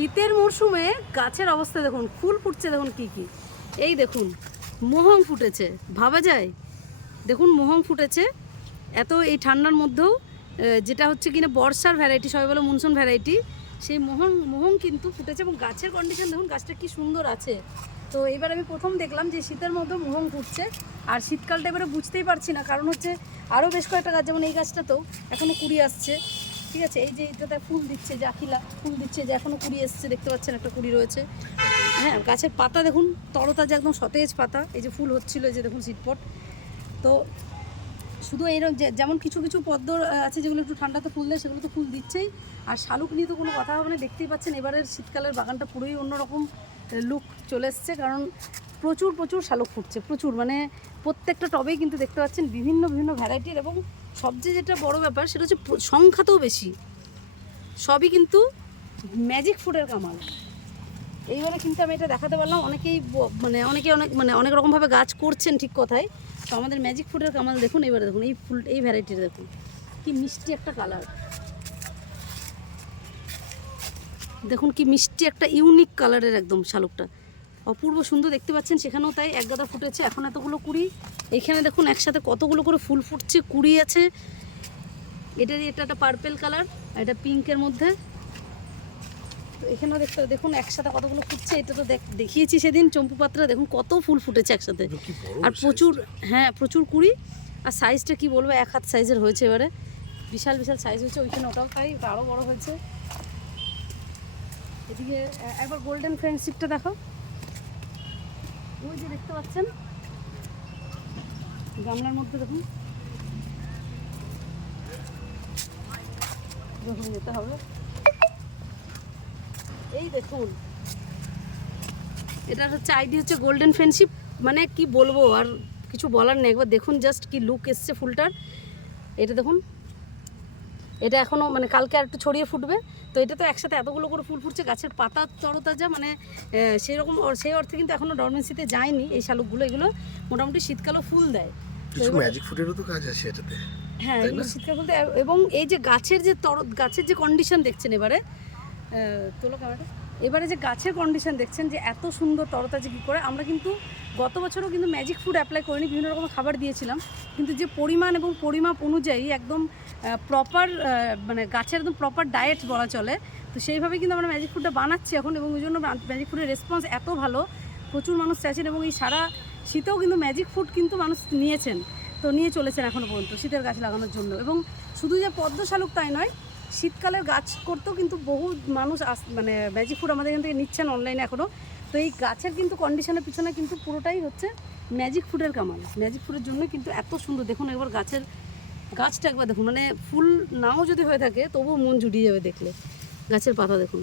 শীতের মরশুমে গাছের অবস্থা দেখুন, ফুল ফুটছে দেখুন কি কি। এই দেখুন, মোহং ফুটেছে, ভাবা যায়? দেখুন, মোহং ফুটেছে। এত এই ঠান্ডার মধ্যেও যেটা হচ্ছে কিনা বর্ষার ভ্যারাইটি সবাই বলে মনসুন ভ্যারাইটি সেই মোহং মোহং কিন্তু ফুটেছে এবং গাছের কন্ডিশন দেখুন, গাছটা কি সুন্দর আছে। তো এবার আমি প্রথম দেখলাম যে শীতের মধ্যে মোহং ফুটছে, আর শীতকালটা এবারে বুঝতেই পারছি না, কারণ হচ্ছে আরও বেশ কয়েকটা গাছ, যেমন এই গাছটাতেও এখনও কুড়ি আসছে। ঠিক আছে? এই যে এটাতে ফুল দিচ্ছে আখিলা, ফুল দিচ্ছে যে এখনও কুড়ি এসছে, দেখতে পাচ্ছেন একটা কুড়ি রয়েছে। হ্যাঁ গাছের পাতা দেখুন, তরতাজা একদম সতেজ পাতা, এই যে ফুল হচ্ছিল যে দেখুন সিটপট তো শুধু এইরকম যেমন কিছু কিছু পদ্ম আছে যেগুলো একটু ঠান্ডাতে ফুল দেয় সেগুলো তো ফুল দিচ্ছেই। আর শালুক নিয়ে তো কোনো কথা হবে না, দেখতেই পাচ্ছেন এবারের শীতকালের বাগানটা পুরোই অন্যরকম লুক চলে এসছে, কারণ প্রচুর প্রচুর শালুক ফুটছে, প্রচুর। মানে প্রত্যেকটা টবেই কিন্তু দেখতে পাচ্ছেন বিভিন্ন বিভিন্ন ভ্যারাইটির এবং সবচেয়ে যেটা বড় ব্যাপার সেটা হচ্ছে সংখ্যাতেও বেশি। সবই কিন্তু ম্যাজিক ফুডের কামাল। এইবারে কিন্তু আমি এটা দেখাতে পারলাম। অনেকেই মানে অনেকে অনেক মানে অনেক রকমভাবে গাছ করছেন ঠিক কথাই। তো আমাদের ম্যাজিক ফুডের কামাল দেখুন এবারে দেখুন, এই ফুল এই ভ্যারাইটির দেখুন। কি মিষ্টি একটা কালার দেখুন কি মিষ্টি একটা ইউনিক কালারের একদম শালুকটা। অপূর্ব সুন্দর দেখতে পাচ্ছেন সেখানেও তাই এক গাদা ফুটেছে। এখন এতগুলো কুড়ি এখানে দেখুন একসাথে কতগুলো করে ফুল ফুটছে কুড়ি আছে। এটারই এটা একটা পার্পেল কালার আর এটা পিঙ্কের মধ্যে। তো এখানেও দেখতে দেখুন একসাথে কতগুলো ফুটছে এটা তো দেখ- দেখিয়েছি সেদিন চম্পু পাত্রা দেখুন কত ফুল ফুটেছে একসাথে। আর প্রচুর হ্যাঁ প্রচুর কুড়ি। আর সাইজটা কি বলব এক হাত সাইজের হয়েছে এবারে। বিশাল বিশাল সাইজ হয়েছে ওইখানে ওটাও তাই আরও বড় হয়েছে। এদিকে একবার গোল্ডেন ফ্রেন্ডশিপটা দেখো ওই যে দেখতে পাচ্ছেন? গামলার মধ্যে দেখুন। দেখুন যেতে হবে। এই দেখুন। এটা হচ্ছে আইডি হচ্ছে গোল্ডেন ফ্রেন্ডশিপ মানে কি বলব, আর কিছু বলার নেই। একবার দেখুন জাস্ট কি লুক এসছে ফুলটার। এটা দেখুন। এটা এখনও মানে কালকে আর একটু ছড়িয়ে ফুটবে। তো এটা তো একসাথে এতগুলো করে ফুল ফুটছে গাছের পাতা তরতাজা মানে সেরকম সেই অর্থে কিন্তু এখনও ডরমেন্সিতে যায়নি এই শালুকগুলো এগুলো মোটামুটি শীতকালও ফুল দেয়। কিছু ম্যাজিক তো কাজ আছে এটাতে হ্যাঁ এগুলো শীতকাল বলতে এবং এই যে গাছের যে তর গাছের যে কন্ডিশন দেখছেন এবারে তোলো ক্যামেরাটা। এবারে যে গাছের কন্ডিশন দেখছেন যে এত সুন্দর তরতাজা কী করে, আমরা কিন্তু গত বছরও কিন্তু ম্যাজিক ফুড অ্যাপ্লাই করিনি, বিভিন্ন রকম খাবার দিয়েছিলাম, কিন্তু যে পরিমাণ এবং পরিমাপ অনুযায়ী একদম প্রপার মানে গাছের একদম প্রপার ডায়েট বলা চলে, তো সেইভাবে কিন্তু আমরা ম্যাজিক ফুডটা বানাচ্ছি এখন এবং ওই জন্য ম্যাজিক ফুডের রেসপন্স এত ভালো। প্রচুর মানুষ চাইছেন এবং এই সারা শীতেও কিন্তু ম্যাজিক ফুড কিন্তু মানুষ নিয়েছেন, তো নিয়ে চলেছেন এখনও পর্যন্ত শীতের গাছ লাগানোর জন্য। এবং শুধু যে পদ্ম শালুক তাই নয় শীতকালের গাছ করতেও কিন্তু বহু মানুষ আস মানে ম্যাজিক ফুড আমাদের এখান থেকে নিচ্ছেন অনলাইনে এখনও তো এই গাছের কিন্তু কন্ডিশনের পিছনে কিন্তু পুরোটাই হচ্ছে ম্যাজিক ফুডের কামাল। ম্যাজিক ফুডের জন্য কিন্তু এত সুন্দর। দেখুন একবার গাছের, গাছটা একবার দেখুন। মানে ফুল নাও যদি হয়ে থাকে, তবুও মন জুড়িয়ে যাবে দেখলে। গাছের পাতা দেখুন।